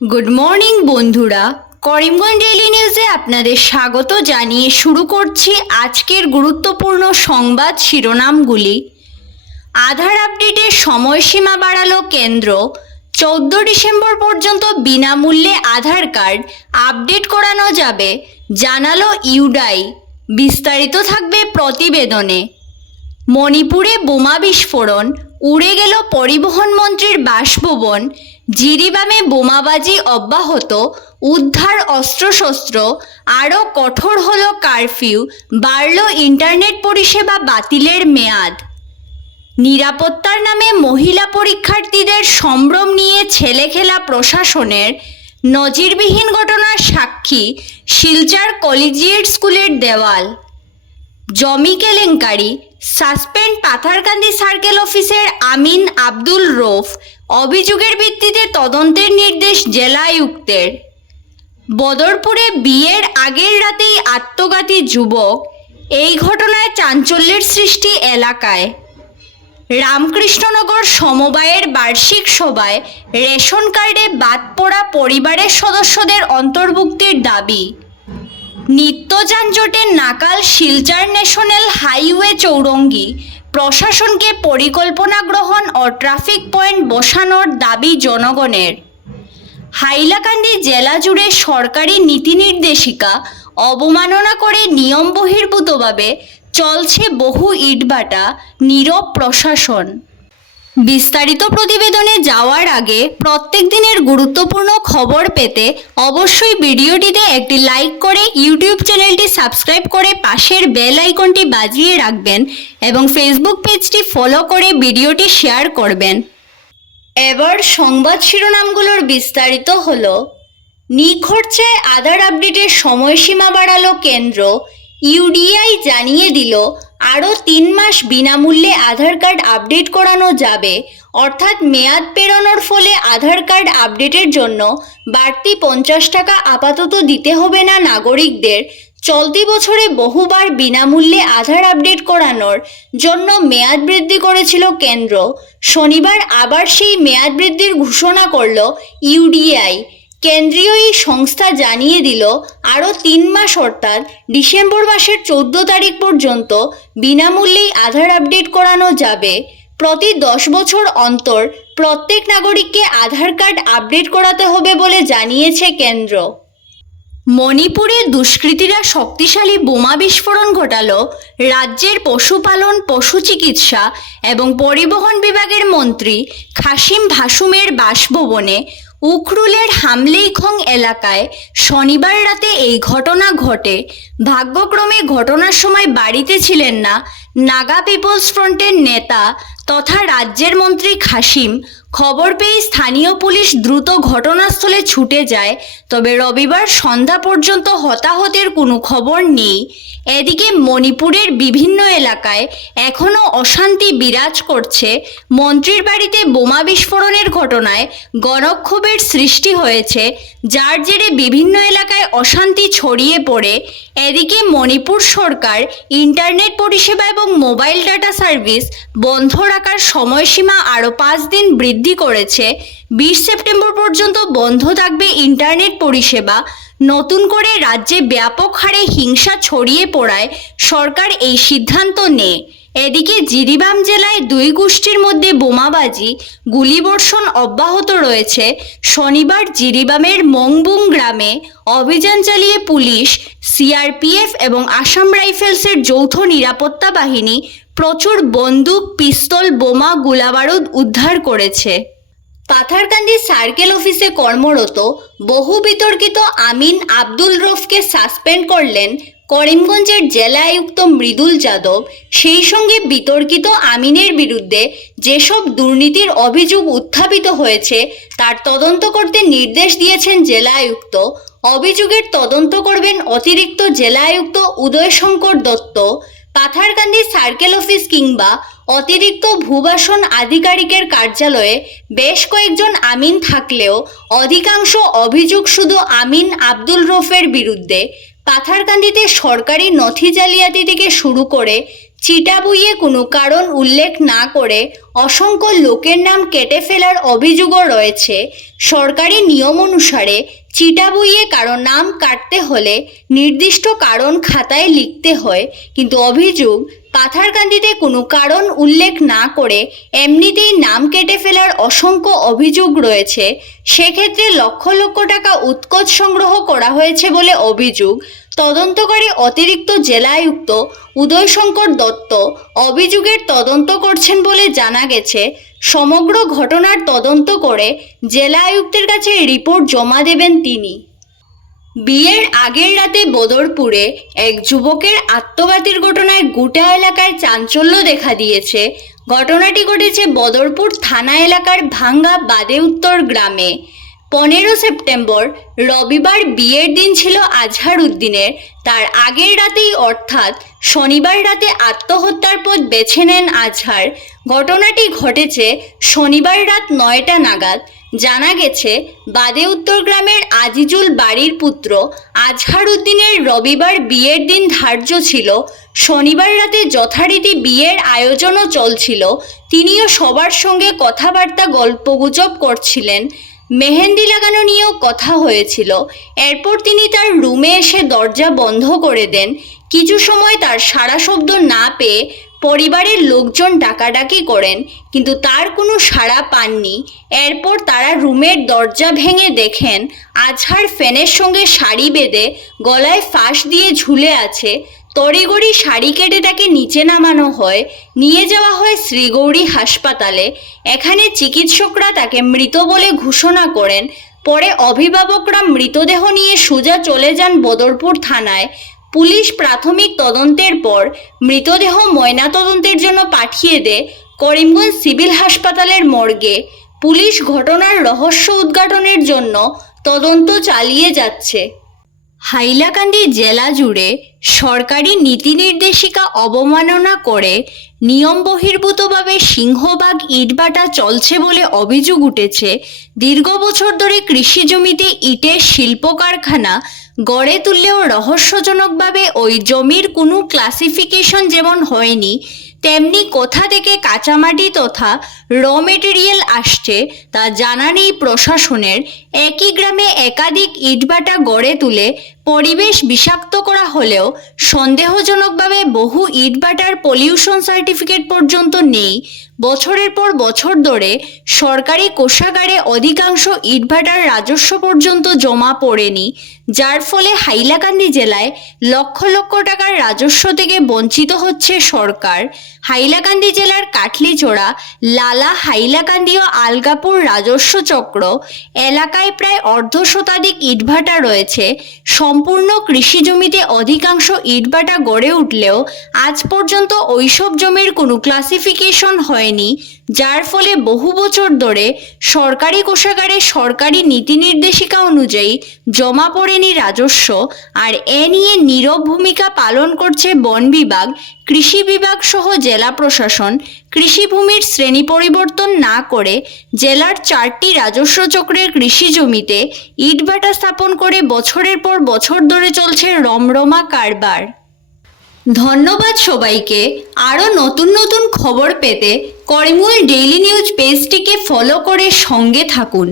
Good morning বন্ধুরা। Karimganj daily নিউজে আপনাদের স্বাগত জানিয়ে শুরু করছি আজকের গুরুত্বপূর্ণ সংবাদ শিরোনামগুলি। আধার আপডেটের সময়সীমা বাড়ালো কেন্দ্র। চৌদ্দ ডিসেম্বর পর্যন্ত বিনামূল্যে আধার কার্ড আপডেট করানো যাবে, জানালো ইউডাই। বিস্তারিত থাকবে প্রতিবেদনে। মণিপুরে বোমা বিস্ফোরণ, উড়ে গেল পরিবহন মন্ত্রীর বাসভবন। জিরিবামে বোমাবাজি অব্যাহত, উদ্ধার অস্ত্রশস্ত্র, আরও কঠোর হল কারফিউ, বাড়ল ইন্টারনেট পরিষেবা বাতিলের মেয়াদ। নিরাপত্তার নামে মহিলা পরীক্ষার্থীদের সম্ভ্রম নিয়ে ছেলেখেলা প্রশাসনের নজিরবিহীন ঘটনার সাক্ষী শিলচার কলেজিয়েট স্কুলের দেওয়াল। জমি কেলেঙ্কারি, সাসপেন্ড পাথারকান্দি সার্কেল অফিসের আমিন আব্দুল রৌফ অভিযোগের ভিত্তিতে তদন্তের নির্দেশ জেলা আয়ুক্তের বদরপুরে বিয়ের আগের রাতেই আত্মঘাতী যুবক এই ঘটনায় চাঞ্চল্যের সৃষ্টি এলাকায়। রামকৃষ্ণনগর সমবায়ের বার্ষিক সভায় রেশন কার্ডে বাদ পড়া পরিবারের সদস্যদের অন্তর্ভুক্তির দাবি। নিত্য যানজটের নাকাল শিলচর ন্যাশনাল হাইওয়ে চৌরঙ্গি প্রশাসনকে পরিকল্পনা গ্রহণ ও ট্রাফিক পয়েন্ট বসানোর দাবি জনগণের। হাইলাকান্দি জেলা জুড়ে সরকারি নীতি নির্দেশিকা অবমাননা করে নিয়ম বহির্ভূতভাবে চলছে বহু ইটভাটা, নীরব প্রশাসন। বিস্তারিত প্রতিবেদনে যাওয়ার আগে প্রত্যেক দিনের গুরুত্বপূর্ণ খবর পেতে অবশ্যই ভিডিওটিতে একটি লাইক করে ইউটিউব চ্যানেলটি সাবস্ক্রাইব করে পাশের বেল আইকনটি বাজিয়ে রাখবেন এবং ফেসবুক পেজটি ফলো করে ভিডিওটি শেয়ার করবেন। এবার সংবাদ শিরোনামগুলোর বিস্তারিত হলো। নিখরচায় আধার আপডেটের সময়সীমা বাড়ালো কেন্দ্র। ইউডিআই জানিয়ে দিল, আরও তিন মাস বিনামূল্যে আধার কার্ড আপডেট করানো যাবে। অর্থাৎ মেয়াদ পেরোনোর ফলে আধার কার্ড আপডেটের জন্য বাড়তি পঞ্চাশ টাকা আপাতত দিতে হবে না নাগরিকদের। চলতি বছরে বহুবার বিনামূল্যে আধার আপডেট করানোর জন্য মেয়াদ বৃদ্ধি করেছিল কেন্দ্র। শনিবার আবার সেই মেয়াদ বৃদ্ধির ঘোষণা করল ইউডিআই কেন্দ্রীয় এই সংস্থা জানিয়ে দিল, আরও তিন মাস অর্থাৎ ডিসেম্বর মাসের চোদ্দ তারিখ পর্যন্ত বিনামূল্যেই আধার আপডেট করানো যাবে। প্রতি দশ বছর অন্তর প্রত্যেক নাগরিককে আধার কার্ড আপডেট করাতে হবে বলে জানিয়েছে কেন্দ্র। মণিপুরে দুষ্কৃতীরা শক্তিশালী বোমা বিস্ফোরণ ঘটালো, রাজ্যের পশুপালন, পশু চিকিৎসা এবং পরিবহন বিভাগের মন্ত্রী খাসিম ভাসুমের বাসভবনে উখরুলের হামলেইখং এলাকায় শনিবার রাতে এই ঘটনা ঘটে। ভাগ্যক্রমে ঘটনার সময় বাড়িতে ছিলেন না নাগা পিপলস ফ্রন্টের নেতা তথা রাজ্যের মন্ত্রী খাসিম। খবর পেয়ে স্থানীয় পুলিশ দ্রুত ঘটনাস্থলে ছুটে যায়, তবে রবিবার সন্ধ্যা পর্যন্ত হতাহতের কোনো খবর নেই। এদিকে মণিপুরের বিভিন্ন এলাকায় এখনও অশান্তি বিরাজ করছে। মন্ত্রীর বাড়িতে বোমা বিস্ফোরণের ঘটনায় গণক্ষোভের সৃষ্টি হয়েছে, যার জেরে বিভিন্ন এলাকায় অশান্তি ছড়িয়ে পড়ে। এদিকে মণিপুর সরকার ইন্টারনেট পরিষেবা এবং মোবাইল ডাটা সার্ভিস বন্ধ রাখার সময়সীমা আরও পাঁচ দিন বৃদ্ধি করেছে। বিশ সেপ্টেম্বর পর্যন্ত বন্ধ থাকবে ইন্টারনেট পরিষেবা। নতুন করে রাজ্যে ব্যাপক হারে হিংসা ছড়িয়ে পড়ায় সরকার এই সিদ্ধান্ত নেয়। এদিকে জিরিবাম জেলায় দুই গোষ্ঠীর মধ্যে বোমাবাজি, গুলিবর্ষণ অব্যাহত রয়েছে। শনিবার জিরিবামের মংবুং গ্রামে অভিযান চালিয়ে পুলিশ, সিআরপিএফ এবং আসাম রাইফেলসের যৌথ নিরাপত্তা বাহিনী প্রচুর বন্দুক, পিস্তল, বোমা, গোলাবারুদ উদ্ধার করেছে। পাথারকান্দি সার্কেল অফিসে কর্মরত বহু বিতর্কিত আমিন আব্দুল রফকে সাসপেন্ড করলেন করিমগঞ্জের জেলা আয়ুক্ত মৃদুল যাদব। সেই সঙ্গে বিতর্কিত আমিনের বিরুদ্ধে যেসব দুর্নীতির অভিযোগ উত্থাপিত হয়েছে, তার তদন্ত করতে নির্দেশ দিয়েছেন জেলা আয়ুক্ত। অভিযোগের তদন্ত করবেন অতিরিক্ত জেলা আয়ুক্ত উদয়শঙ্কর দত্ত। পাথারকান্দি সার্কেল অফিস কিংবা অতিরিক্ত ভূবাসন আধিকারিকের কার্যালয়ে বেশ কয়েকজন আমিন থাকলেও অধিকাংশ অভিযোগ শুধু আমিন আব্দুল রফের বিরুদ্ধে। পাথারকান্দিতে সরকারি নথি জালিয়াতি থেকে শুরু করে চিটা বইয়ে কোনো কারণ উল্লেখ না করে অসংখ্য লোকের নাম কেটে ফেলার অভিযোগও রয়েছে। সরকারি নিয়ম অনুসারে চিটা বইয়ে কারও নাম কাটতে হলে নির্দিষ্ট কারণ খাতায় লিখতে হয়, কিন্তু অভিযোগ পাথারকান্দিতে কোনো কারণ উল্লেখ না করে এমনিতেই নাম কেটে ফেলার অসংখ্য অভিযোগ রয়েছে। সেক্ষেত্রে লক্ষ লক্ষ টাকা উৎকোচ সংগ্রহ করা হয়েছে বলে অভিযোগ। তদন্তকারী অতিরিক্ত জেলা আয়ুক্ত উদয়শঙ্কর দত্ত অভিযোগের তদন্ত করছেন বলে জানা গেছে। সমগ্র ঘটনার তদন্ত করে জেলা আয়ুক্তের কাছে রিপোর্ট জমা দেবেন তিনি। বিয়ের আগের রাতে বদরপুরে এক যুবকের আত্মঘাতীর ঘটনায় গোটা এলাকায় চাঞ্চল্য দেখা দিয়েছে। ঘটনাটি ঘটেছে বদরপুর থানা এলাকার ভাঙ্গা বাদে উত্তর গ্রামে। পনেরো সেপ্টেম্বর রবিবার বিয়ের দিন ছিল আজহার উদ্দিনের। তার আগের রাতেই অর্থাৎ শনিবার রাতে আত্মহত্যার পথ বেছে নেন আজহার। ঘটনাটি ঘটেছে শনিবার রাত নয়টা নাগাদ। জানা গেছে, বাদে উত্তর গ্রামের আজিজুল বাড়ির পুত্র আজহার উদ্দিনের রবিবার বিয়ের দিন ধার্য ছিল। শনিবার রাতে যথারীতি বিয়ের আয়োজনও চলছিল। তিনিও সবার সঙ্গে কথাবার্তা, গল্পগুজব করছিলেন। মেহেন্দি লাগানো নিয়েও কথা হয়েছিল। এরপর তিনি তার রুমে এসে দরজা বন্ধ করে দেন। কিছু সময় তার সারা শব্দ না পেয়ে পরিবারের লোকজন ডাকাডাকি করেন, কিন্তু তার কোনো সাড়া পাননি। এরপর তারা রুমের দরজা ভেঙে দেখেন, আজহার ফ্যানের সঙ্গে শাড়ি বেঁধে গলায় ফাঁস দিয়ে ঝুলে আছে। তড়িগড়ি শাড়ি কেটে তাকে নিচে নামানো হয়। নিয়ে যাওয়া হয় শ্রীগৌরী হাসপাতালে। এখানে চিকিৎসকরা তাকে মৃত বলে ঘোষণা করেন। পরে অভিভাবকরা মৃতদেহ নিয়ে সোজা চলে যান বদরপুর থানায়। পুলিশ প্রাথমিক তদন্তের পর মৃতদেহ ময়নাতদন্তের জন্য পাঠিয়ে দেয় করিমগঞ্জ সিভিল হাসপাতালের মর্গে। পুলিশ ঘটনার রহস্য উদ্ঘাটনের জন্য তদন্ত চালিয়ে যাচ্ছে। হাইলাকান্দি জেলা জুড়ে সরকারি নীতি নির্দেশিকা অবমাননা করে নিয়ম বহির্ভূতভাবে সিংহবাগ ইটভাটা চলছে বলে অভিযোগ উঠেছে। দীর্ঘ বছর ধরে কৃষি জমিতে ইটের শিল্প কারখানা গড়ে তুললেও রহস্যজনকভাবে ওই জমির কোনো ক্লাসিফিকেশন যেমন হয়নি তেমনি কোথা থেকে কাঁচামাটি তথা র মেটেরিয়াল আসছে তা জানা নেই প্রশাসনের একই গ্রামে একাধিক ইটভাটা গড়ে তুলে পরিবেশ বিষাক্ত করা হলেও সন্দেহজনকভাবে বহু ইটভাটার পলিউশন সার্টিফিকেট পর্যন্ত নেই। বছরের পর বছর ধরে সরকারি কোষাগারে অধিকাংশ ইটভাটার রাজস্ব পর্যন্ত জমা পড়েনি, যার ফলে হাইলাকান্দি জেলায় লক্ষ লক্ষ টাকার রাজস্ব থেকে বঞ্চিত হচ্ছে সরকার। হাইলাকান্দি জেলার কাটলিচোড়া লালা হাইলাকান্দি ও আলগাপুর রাজস্ব চক্র এলাকায় প্রায় অর্ধ শতাধিক ইটভাটা রয়েছে। সম্পূর্ণ কৃষি জমিতে অধিকাংশ ইটভাটা গড়ে উঠলেও আজ পর্যন্ত ওইসব জমির কোনো ক্লাসিফিকেশন হয়নি। যার ফলে বহু বছর ধরে সরকারি কোষাগারে সরকারি নীতি নির্দেশিকা অনুযায়ী জমা পড়েনি রাজস্ব আর এ নিয়ে নীরব ভূমিকা পালন করছে বন বিভাগ, কৃষি বিভাগ সহ জেলা প্রশাসন। কৃষিভূমির শ্রেণি পরিবর্তন না করে জেলার চারটি রাজস্ব চক্রের কৃষি জমিতে ইটভাটা স্থাপন করে বছরের পর বছর ধরে চলছে রমরমা কারবার। ধন্যবাদ সবাইকে। আরও নতুন নতুন খবর পেতে করিমগঞ্জ ডেইলি নিউজ পেজটিকে ফলো করে সঙ্গে থাকুন।